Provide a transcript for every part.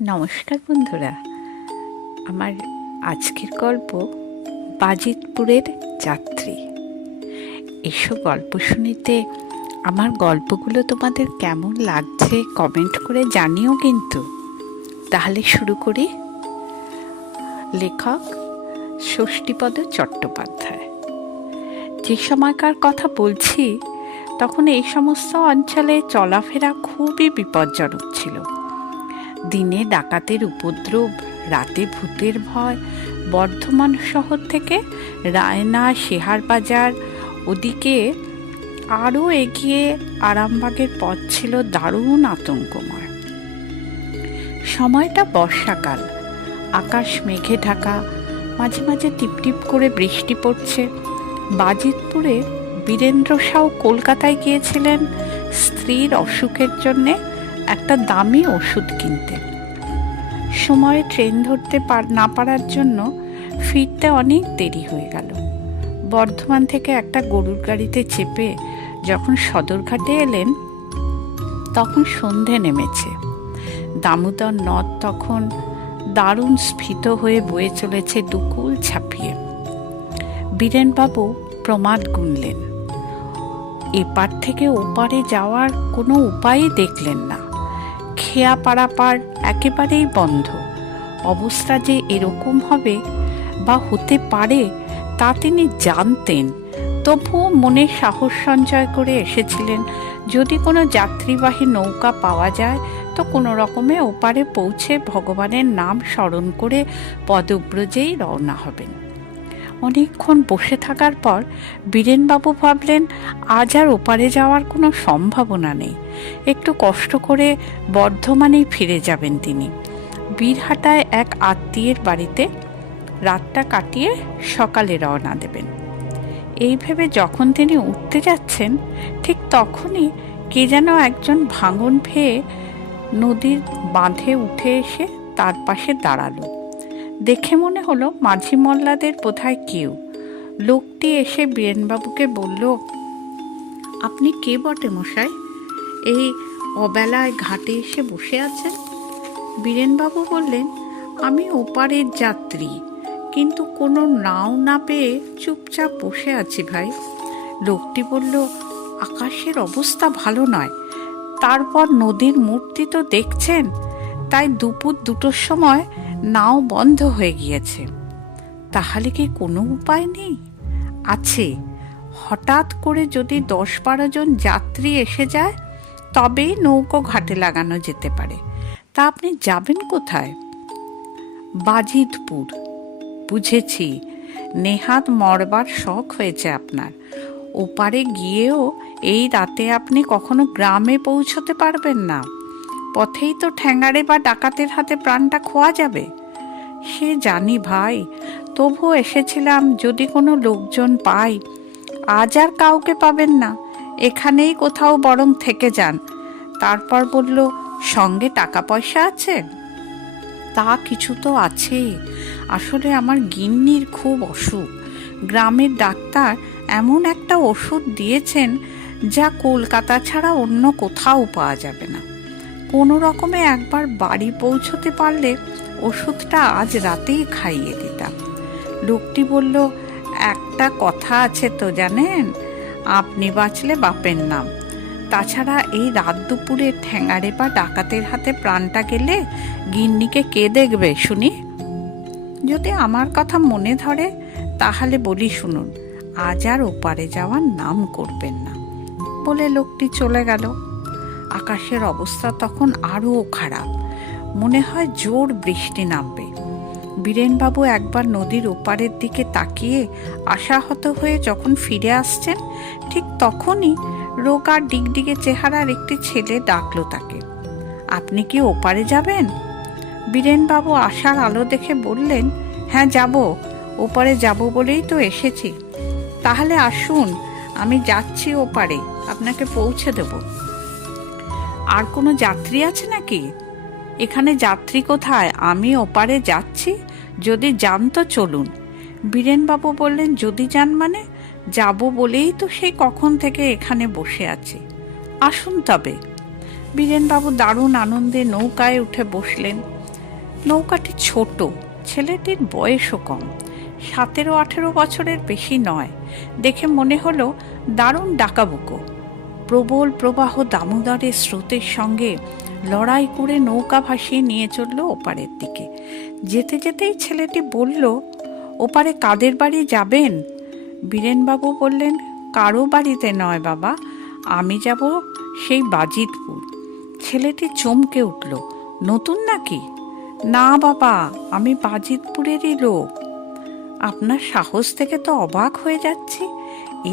নমস্কার বন্ধুরা, আমার আজকের গল্প বাজিতপুরের যাত্রী। এসব গল্প শুনিতে আমার গল্পগুলো তোমাদের কেমন লাগছে কমেন্ট করে জানিও কিন্তু। তাহলে শুরু করি। লেখক ষষ্ঠীপদ চট্টোপাধ্যায়। যে সময়কার কথা বলছি তখন এই সমস্ত অঞ্চলে চলাফেরা খুবই বিপজ্জনক ছিল। দিনে ডাকাতের উপদ্রব, রাতে ভূতের ভয়। বর্ধমান শহর থেকে রায়না, শেহারবাজার, ওদিকে আরও এগিয়ে আরামবাগের পথ ছিল দারুণ আতঙ্কময়। সময়টা বর্ষাকাল, আকাশ মেঘে ঢাকা, মাঝে মাঝে টিপটিপ করে বৃষ্টি পড়ছে। বাজিতপুরে বীরেন্দ্র সাউ কলকাতায় গিয়েছিলেন স্ত্রীর অসুখের জন্যে একটা দামি ওষুধ কিনতে। সময়ে ট্রেন ধরতে না পারার জন্য ফিরতে অনেক দেরি হয়ে গেল। বর্ধমান থেকে একটা গরুর গাড়িতে চেপে যখন সদরঘাটে এলেন তখন সন্ধে নেমেছে। দামোদর নদ তখন দারুণ স্ফীত হয়ে বয়ে চলেছে দুকুল ছাপিয়ে। বীরেনবাবু প্রমাদ গুনলেন। এপার থেকে ওপারে যাওয়ার কোনো উপায়ই দেখলেন না। খেয়া পারাপার একেবারেই বন্ধ। অবস্থা যে এরকম হবে বা হতে পারে তা তিনি জানতেন, তবুও মনে সাহস সঞ্চয় করে এসেছিলেন যদি কোনো যাত্রীবাহী নৌকা পাওয়া যায় তো কোনো রকমে ওপারে পৌঁছে ভগবানের নাম স্মরণ করে পদব্রজেই রওনা হবেন। অনেকক্ষণ বসে থাকার পর বীরেনবাবু ভাবলেন আজ আর ওপারে যাওয়ার কোনো সম্ভাবনা নেই। একটু কষ্ট করে বর্ধমানেই ফিরে যাবেন তিনি। বীরহাটায় এক আত্মীয়ের বাড়িতে রাতটা কাটিয়ে সকালে রওনা দেবেন। এই ভেবে যখন তিনি উঠতে যাচ্ছেন ঠিক তখনই কে যেন একজন ভাঙন ভেয়ে নদীর বাঁধে উঠে এসে তার পাশে দাঁড়ালো। দেখে মনে হলো মাঝি মোল্লাদের বোধহয় কেউ। লোকটি এসে বীরেনবাবুকে বলল, আপনি কে বটে মশাই? এই অবেলায় ঘাটে এসে বসে আছেন? বীরেনবাবু বললেন, আমি ওপারের যাত্রী, কিন্তু কোনো নাও না পেয়ে চুপচাপ বসে আছি ভাই। লোকটি বলল, আকাশের অবস্থা ভালো নয়, তারপর নদীর মূর্তি তো দেখছেন, তাই দুপুর 2টোর সময় নাও বন্ধ হয়ে গিয়েছে। তাহলে কি কোনো উপায় নেই? আছে। হঠাৎ করে যদি 10-12 জন যাত্রী এসে যায় তবেই নৌকো ঘাটে লাগানো যেতে পারে। তা আপনি যাবেন কোথায়? বাজিতপুর। বুঝেছি, নেহাত মরবার শখ হয়েছে আপনার। ওপারে গিয়েও এই রাতে আপনি কখনো গ্রামে পৌঁছতে পারবেন না। পথেই তো ঠ্যাঙাড়ে বা ডাকাতের হাতে প্রাণটা খোয়া যাবে। সে জানি ভাই, তবুও এসেছিলাম যদি কোনো লোকজন পাই। আজ আর কাউকে পাবেন না, এখানেই কোথাও বরং থেকে যান। তারপর বলল, সঙ্গে টাকা পয়সা আছে? তা কিছু তো আছে। আসলে আমার গিন্নির খুব অসুখ। গ্রামের ডাক্তার এমন একটা ওষুধ দিয়েছেন যা কলকাতা ছাড়া অন্য কোথাও পাওয়া যাবে না। কোনো রকমে একবার বাড়ি পৌঁছতে পারলে ওষুধটা আজ রাতেই খাইয়ে দিতাম। লোকটি বলল, একটা কথা আছে তো জানেন, আপনি বাঁচলে বাপের নাম। তাছাড়া এই রাত দুপুরে ঠ্যাঙাড়ে বা ডাকাতের হাতে প্রাণটা গেলে গিন্নিকে কে দেখবে শুনি? যদি আমার কথা মনে ধরে তাহলে বলি শুনুন, আজ আর ওপারে যাওয়ার নাম করবেন না। বলে লোকটি চলে গেল। আকাশের অবস্থা তখন আরও খারাপ, মনে হয় জোর বৃষ্টি নামবে। বীরেনবাবু একবার নদীর ওপারের দিকে তাকিয়ে আশাহত হয়ে যখন ফিরে আসছেন ঠিক তখনই রোগা ডিগডিগে চেহারার একটি ছেলে ডাকলো তাকে, আপনি কি ওপারে যাবেন? বীরেনবাবু আশার আলো দেখে বললেন, হ্যাঁ যাব, ওপারে যাব বলেই তো এসেছি। তাহলে আসুন, আমি যাচ্ছি ওপারে, আপনাকে পৌঁছে দেব। আর কোনো যাত্রী আছে নাকি? এখানে যাত্রী কোথায়? আমি ওপারে যাচ্ছি, যদি যান তো চলুন। বীরেনবাবু বললেন, যদি যান মানে? যাব বলেই তো সেই কখন থেকে এখানে বসে আছি, আসুন তবে। বীরেনবাবু দারুণ আনন্দে নৌকায় উঠে বসলেন। নৌকাটি ছোট, ছেলেটির বয়সও কম, 17-18 বছরের বেশি নয়। দেখে মনে হলো দারুণ ডাকাবুকো। প্রবল প্রবাহ দামোদরের স্রোতের সঙ্গে লড়াই করে নৌকা ভাসিয়ে নিয়ে চলল ওপারের দিকে। যেতে যেতেই ছেলেটি বলল, ওপারে কাদের বাড়ি যাবেন? বীরেনবাবু বললেন, কারো বাড়িতে নয় বাবা, আমি যাব সেই বাজিতপুর। ছেলেটি চমকে উঠল, নতুন নাকি? না বাবা, আমি বাজিতপুরেরই লোক। আপনার সাহস থেকে তো অবাক হয়ে যাচ্ছি।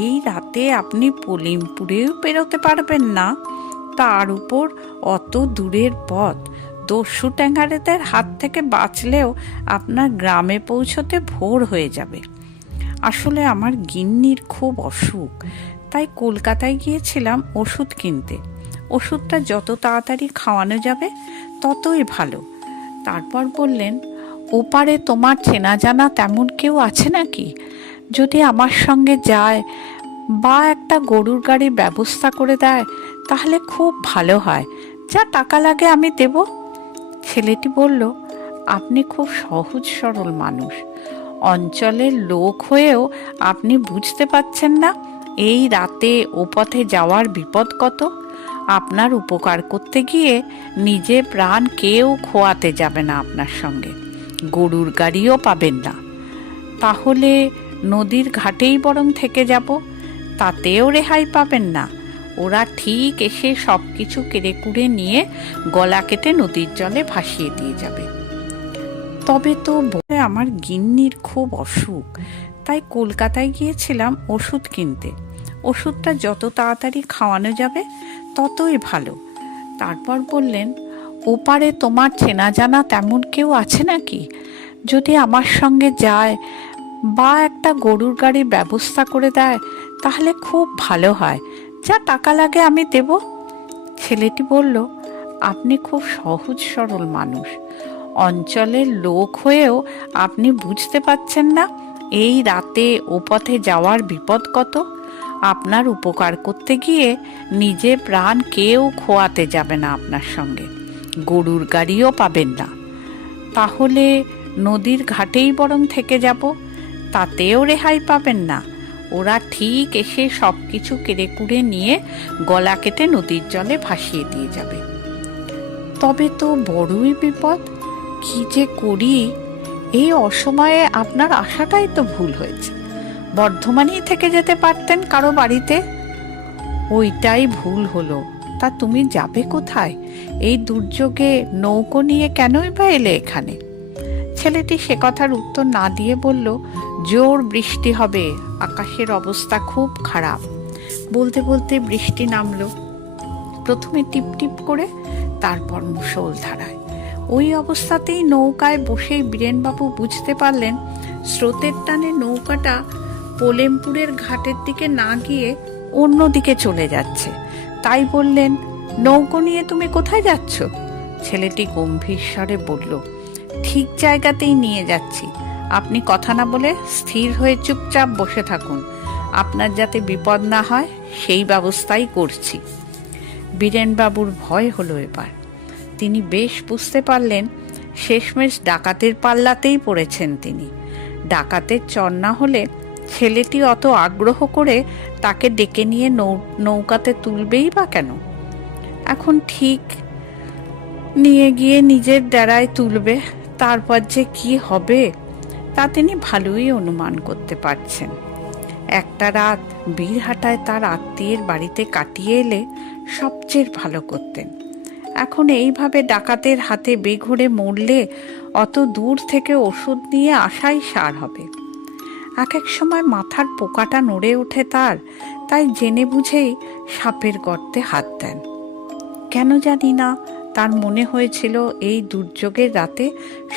এই রাতে আপনি পলিমপুরেও বেরোতে পারবেন না, তার উপর অত দূরের পথ। দস্যু ট্যাঙ্গারেদের হাত থেকে বাঁচলেও আপনার গ্রামে পৌঁছতে ভোর হয়ে যাবে। আসলে আমার গিন্নির খুব অসুখ, তাই কলকাতায় গিয়েছিলাম ওষুধ কিনতে। ওষুধটা যত তাড়াতাড়ি খাওয়ানো যাবে ততই ভালো। তারপর বললেন, ওপারে তোমার চেনা জানা তেমন কেউ আছে নাকি? যদি আমার সঙ্গে যায় বা একটা গরুর গাড়ির ব্যবস্থা করে দেয় তাহলে খুব ভালো হয়। যা টাকা লাগে আমি দেব। ছেলেটি বলল, আপনি খুব সহজ সরল মানুষ। অঞ্চলের লোক হয়েও আপনি বুঝতে পারছেন না এই রাতে ও পথে যাওয়ার বিপদ কত? আপনার উপকার করতে গিয়ে নিজে প্রাণ কেউ খোয়াতে যাবে না আপনার সঙ্গে, গরুর গাড়িও পাবেন না। তাহলে নদীর ঘাটেই বরং থেকে যাব, তাতেও রেহাই পাবেন না। ওরা ঠিক এসে সব কিছু কেড়ে নিয়ে গলা কেটে নদীর জলে ভাসিয়ে দিয়ে যাবে। তবে তো আমার গিন্নির খুব অসুখ, তাই কলকাতায় গিয়েছিলাম ওষুধ কিনতে। ওষুধটা যত তাড়াতাড়ি খাওয়ানো যাবে ততই ভালো। তারপর বললেন, ওপারে তোমার চেনা জানা তেমন কেউ আছে নাকি? যদি আমার সঙ্গে যায় বা একটা গরুর গাড়ির ব্যবস্থা করে দেয় তাহলে খুব ভালো হয়। যা টাকা লাগে আমি দেব। ছেলেটি বলল, আপনি খুব সহজ সরল মানুষ। অঞ্চলের লোক হয়েও আপনি বুঝতে পারছেন না এই রাতে ও পথে যাওয়ার বিপদ কত? আপনার উপকার করতে গিয়ে নিজে প্রাণ কেউ খোয়াতে যাবে না আপনার সঙ্গে, গরুর গাড়িও পাবেন না। তাহলে নদীর ঘাটেই বরং থেকে যাব, তাতেও রেহাই পাবেন না। ওরা ঠিক এসে সব কিছু কেড়ে নিয়ে গলা কেটে নদীর জলে ভাসিয়ে দিয়ে যাবে। তবে তো বড়ই বিপদ, কি যে করি? এই অসময়ে আপনার আশাটাই তো ভুল হয়েছে। বর্ধমানেই থেকে যেতে পারতেন কারো বাড়িতে। ওইটাই ভুল হলো। তা তুমি যাবে কোথায়? এই দুর্যোগে নৌকো নিয়ে কেনই বা এলে এখানে? ছেলেটি সে কথার উত্তর না দিয়ে বলল, জোর বৃষ্টি হবে, আকাশের অবস্থা খুব খারাপ। বলতে বলতে বৃষ্টি নামলো, প্রথমে টিপ টিপ করে, তারপর মুষলধারায়। ওই অবস্থাতেই নৌকায় বসেই বীরেনবাবু বুঝতে পারলেন স্রোতের টানে নৌকাটা পোলেমপুরের ঘাটের দিকে না গিয়ে অন্য দিকে চলে যাচ্ছে। তাই বললেন, নৌকো নিয়ে তুমি কোথায় যাচ্ছ? ছেলেটি গম্ভীর স্বরে বলল, ঠিক জায়গাতেই নিয়ে যাচ্ছি। আপনি কথা না বলে স্থির হয়ে চুপচাপ বসে থাকুন। আপনার যাতে বিপদ না হয় সেই ব্যবস্থাই করছি। বীরেনবাবুর ভয় হলো এবার। তিনি বেশ বুঝতে পারলেন শেষমেশ ডাকাতের পাল্লাতেই পড়েছেন তিনি। ডাকাতের চর না হলে ছেলেটি অত আগ্রহ করে তাকে ডেকে নিয়ে নৌকাতে তুলবেই বা কেন? এখন ঠিক নিয়ে গিয়ে নিজের ডেরায় তুলবে, তারপর যে কি হবে তা তিনি ভালোই অনুমান করতে পারছেন। একটা রাত বীরহাটায় তার আত্মীয়ের বাড়িতে কাটিয়ে এলে সবচেয়ে ভালো করতেন। এখন এইভাবে ডাকাতের হাতে বেঘরে মরলে অত দূর থেকে ওষুধ নিয়ে আসাই সার হবে। এক এক সময় মাথার পোকাটা নড়ে ওঠে তার, তাই জেনে বুঝেই সাপের গর্তে হাত দেন। কেন জানি না তার মনে হয়েছিল এই দুর্যোগের রাতে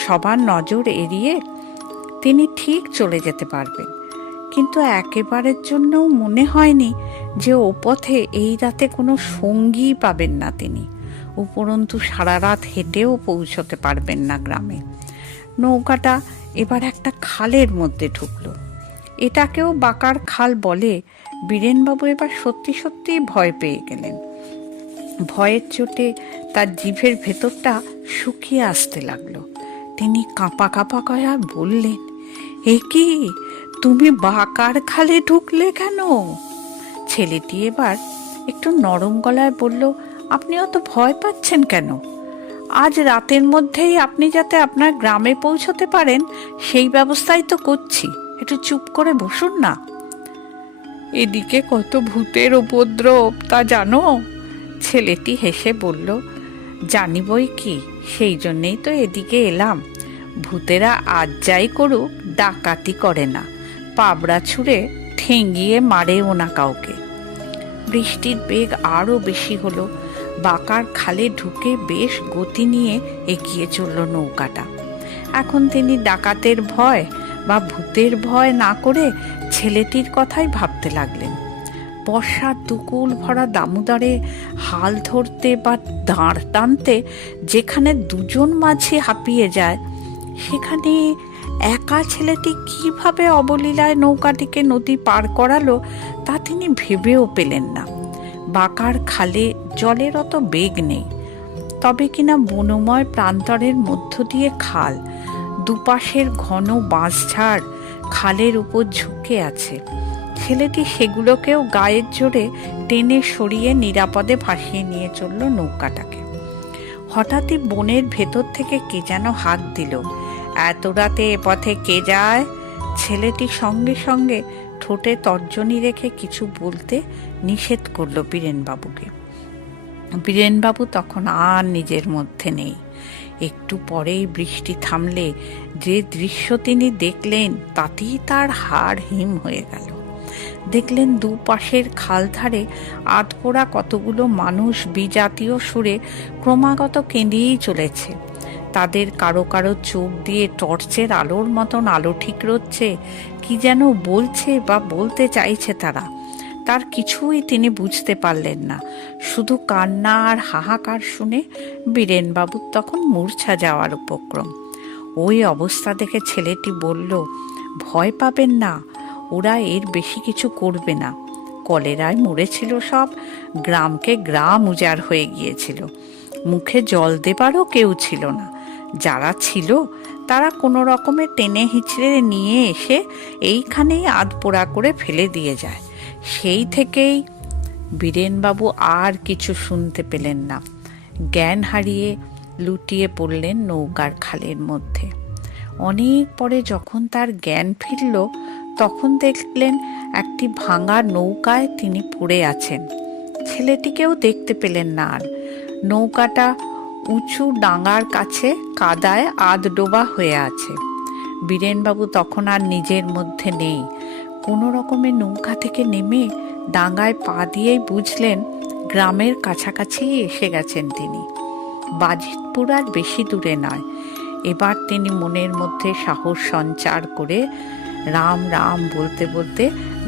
সবার নজর এড়িয়ে তিনি ঠিক চলে যেতে পারবেন। কিন্তু একেবারের জন্যও মনে হয়নি যে ও পথে এই রাতে কোনো সঙ্গী পাবেন না তিনি। উপরন্তু সারা রাত হেঁটেও পৌঁছতে পারবেন না গ্রামে। নৌকাটা এবার একটা খালের মধ্যে ঢুকলো। এটাকেও বাঁকার খাল বলে। বীরেনবাবু এবার সত্যি সত্যি ভয় পেয়ে গেলেন। ভয়ের চোটে তার জিভের ভেতরটা শুকিয়ে আসতে লাগলো। তিনি কাঁপা কাঁপা গলায় বললেন, এ কি, তুমি বাঁকার খালে ঢুকলে কেন? ছেলেটি এবার একটু নরম গলায় বলল, আপনি অত ভয় পাচ্ছেন কেন? আজ রাতের মধ্যেই আপনি যাতে আপনার গ্রামে পৌঁছতে পারেন সেই ব্যবস্থাই তো করছি, একটু চুপ করে বসুন না। এদিকে কত ভূতের উপদ্রব তা জানো? ছেলেটি হেসে বলল, জানি বই কি, সেই জন্যেই তো এদিকে এলাম। ভূতেরা আজ যাই করুক ডাকাতি করে না, পাবড়া ছুঁড়ে ঠেঙ্গিয়ে মারেও না কাউকে। বৃষ্টির বেগ আরও বেশি হলো। বাঁকার খালে ঢুকে বেশ গতি নিয়ে এগিয়ে চলল নৌকাটা। এখন তিনি ডাকাতের ভয় বা ভূতের ভয় না করে ছেলেটির কথাই ভাবতে লাগলেন। বর্ষার দুকুল ভরা দামোদরে হাল ধরতে বা দাঁড় টানতে যেখানে দুজন মাঝি হাঁপিয়ে যায়, সেখানে একা ছেলেটি কিভাবে অবলীলায় নৌকাটিকে নদী পার করালো তা তিনি ভেবেও পেলেন না। বাঁকার খালে জলের অত বেগ নেই, তবে কিনা বনময় প্রান্তরের মধ্য দিয়ে খাল, দুপাশের ঘন বাঁশঝাড় খালের উপর ঝুঁকে আছে। ছেলেটি সেগুলোকেও গায়ের জোরে টেনে সরিয়ে নিরাপদে ভাসিয়ে নিয়ে চলল নৌকাটাকে। হঠাৎই বনের ভেতর থেকে কে যেন হাত দিল, এত রাতে এ পথে কে যায়? ছেলেটি সঙ্গে সঙ্গে ঠোঁটে তর্জনী রেখে কিছু বলতে নিষেধ করল বীরেনবাবুকে। বীরেনবাবু তখন আর নিজের মধ্যে নেই। একটু পরেই বৃষ্টি থামলে যে দৃশ্য তিনি দেখলেন তাতেই তার হাড় হিম হয়ে গেল। দেখলেন দুপাশের খাল ধারে আধপোড়া কতগুলো মানুষ বিজাতীয় সুরে ক্রমাগত কেঁদেই চলেছে। তাদের কারো কারো চোখ দিয়ে টর্চের আলোর মতন আলো ঠিক রচ্ছে, কি যেন বলছে বা বলতে চাইছে তারা। তার কিছুই তিনি বুঝতে পারলেন না। শুধু কান্না আর হাহাকার শুনে বীরেনবাবুর তখন মূর্ছা যাওয়ার উপক্রম। ওই অবস্থা দেখে ছেলেটি বলল, ভয় পাবেন না, ওরা এর বেশি কিছু করবে না। কলেরায় মরেছিল সব, গ্রামকে গ্রাম উজাড় হয়ে গিয়েছিল, মুখে জল দেবারও কেউ ছিল না। যারা ছিল তারা কোনো রকমে টেনে হিঁচড়ে নিয়ে এসে এইখানেই আধপোড়া করে ফেলে দিয়ে যায়। সেই থেকেই বীরেনবাবু আর কিছু শুনতে পেলেন না। জ্ঞান হারিয়ে লুটিয়ে পড়লেন নৌকার খালের মধ্যে। অনেক পরে যখন তার জ্ঞান ফিরল, তখন দেখলেন একটি ভাঙা নৌকায় তিনি পড়ে আছেন। ছেলেটিকেও দেখতে পেলেন না আর। নৌকাটা উঁচু ডাঙার কাছে কাদায় আধডোবা হয়ে আছে। বীরেনবাবু তখন আর নিজের মধ্যে নেই। কোনো রকমে নৌকা থেকে নেমে ডাঙায় পা দিয়েই বুঝলেন গ্রামের কাছাকাছি এসে গেছেন তিনি। বাজিতপুর আর বেশি দূরে নয়। এবার তিনি মনের মধ্যে সাহস সঞ্চার করে রাম রাম বলতে বলতে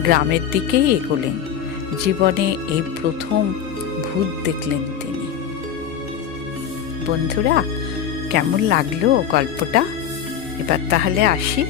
গ্রামের দিকেই এগোলেন। জীবনে এই প্রথম ভূত দেখলেন তিনি। বন্ধুরা, কেমন লাগলো গল্পটা? এবার তাহলে আসি।